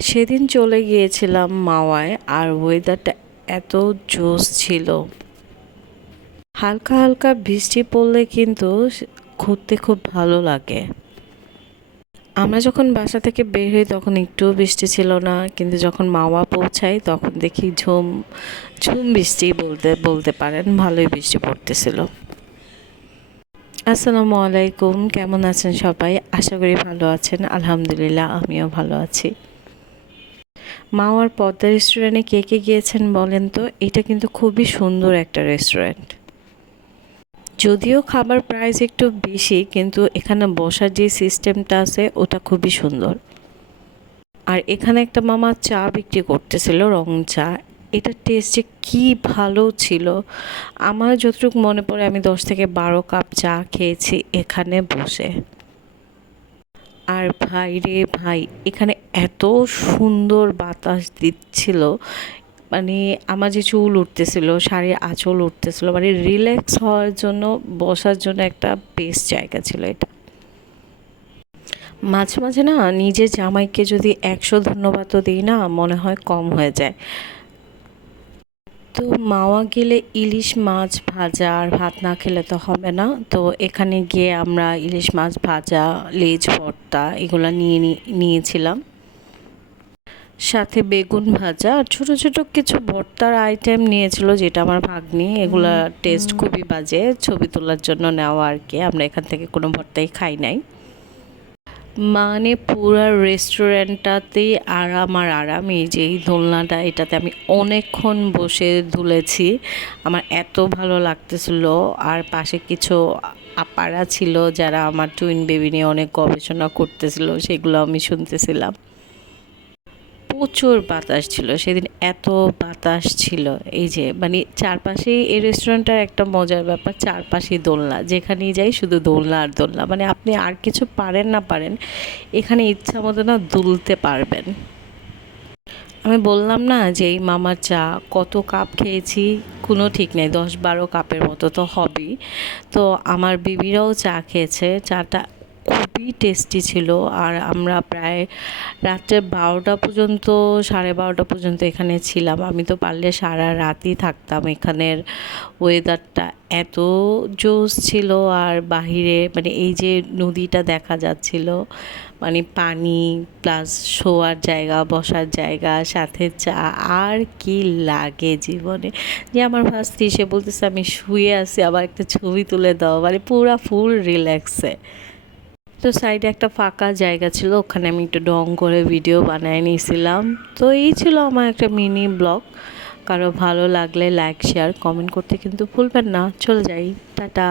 সেদিন চলে গিয়েছিলাম মাওয়ায় আর ওয়েদারটা এত জোস ছিল। হালকা হালকা বৃষ্টি পড়লে কিন্তু ঘুরতে খুব ভালো লাগে। আমরা যখন বাসা থেকে বের হই তখন একটুও বৃষ্টি ছিল না, কিন্তু যখন মাওয়া পৌঁছাই তখন দেখি ঝুম ঝুম বৃষ্টি বলতে বলতে পারেন, ভালোই বৃষ্টি পড়তেছিল। আসসালামু আলাইকুম, কেমন আছেন সবাই? আশা করি ভালো আছেন, আলহামদুলিল্লাহ, আমিও ভালো আছি। মাওয়ার পদ্মা রেস্টুরেন্টে কে কে গিয়েছেন বলেন তো? এটা কিন্তু খুবই সুন্দর একটা রেস্টুরেন্ট যদিও খাবার প্রাইস একটু বেশি, কিন্তু এখানে বসার যে সিস্টেমটা আছে, ওটা খুবই সুন্দর। আর এখানে একটা মামা চা বিক্রি করতেছিল, রং চা। এটা টেস্ট যে কী ভালো ছিল। আমার যতটুকু মনে পড়ে, আমি দশ থেকে বারো কাপ চা খেয়েছি এখানে বসে। আর ভাই রে ভাই, এখানে এত সুন্দর বাতাস দিচ্ছিল। মানে আমার যে চুল উঠতেছিল, শাড়ির আঁচল উঠতেছিল মানে রিল্যাক্স হওয়ার জন্য, বসার জন্য একটা বেস্ট জায়গা ছিল এটা। মাঝে মাঝে না নিজের জামাইকে যদি একশো ধন্যবাদও দিই না, মনে হয় কম হয়ে যায়। তো মাওয়া গেলে ইলিশ মাছ ভাজা আর ভাত না খেলে তো হবে না। তো এখানে গিয়ে আমরা ইলিশ মাছ ভাজা লেজ ভর্তা এগুলো নিয়ে নিয়েছিলাম। সাথে বেগুন ভাজা আর ছোটো ছোটো কিছু ভর্তার আইটেম নিয়েছিল যেটা আমার ভাগ্নি। এগুলা টেস্ট খুবই বাজে ছবি তোলার জন্য নেওয়া আর কি। আমরা এখান থেকে কোনো ভর্তাই খাই নাই। মানে পুরো রেস্টুরেন্টটাতেই আরাম আর আরাম, এই যে এই দোলনাটা, এটাতে আমি অনেকক্ষণ বসে দুলেছি আমার এত ভালো লাগতেছিল। আর পাশে কিছু আপারা ছিল যারা আমার টুইন বেবি নিয়ে অনেক গবেষণা করতেছিল, সেগুলো আমি শুনতেছিলাম। প্রচুর বাতাস ছিল। সেদিন এত বাতাস ছিল। এই যে মানে চারপাশেই এই রেস্টুরেন্টটার একটা মজার ব্যাপার, চারপাশেই দোলনা। যেখানেই যাই শুধু দোলনা আর দোলনা। মানে আপনি আর কিছু পারেন না পারেন, এখানে ইচ্ছা মতো না দুলতে পারবেন। আমি বললাম না যে, এই মামার চা, কত কাপ খেয়েছি? কোনো ঠিক নেই, দশ বারো কাপের মতো তো হবেই। তো আমার বিবিরাও চা খেয়েছে। চাটা খুবই টেস্টি ছিল। আর আমরা প্রায় রাত্রে বারোটা পর্যন্ত, সাড়ে বারোটা পর্যন্ত এখানে ছিলাম। আমি তো পারলে সারা রাতই থাকতাম এখানের ওয়েদারটা এত জোস ছিল আর বাহিরে মানে এই যে নদীটা দেখা যাচ্ছিল মানে পানি প্লাস শোয়ার জায়গা, বসার জায়গা, সাথে চা, আর কি লাগে জীবনে। যে আমার ভাস্তি সে বলতেছে, আমি শুয়ে আছি, আবার একটা ছবি তুলে দাও। মানে পুরা ফুল রিল্যাক্সে তো সাইডে একটা ফাঁকা জায়গা ছিল, ওখানে আমি একটু ডং করে ভিডিও বানিয়ে নিয়েছিলাম। তো এই ছিল আমার একটা মিনি ব্লগ। কারও ভালো লাগলে লাইক, শেয়ার, কমেন্ট করতে কিন্তু ভুলবেন না। চলে যাই। টাটা।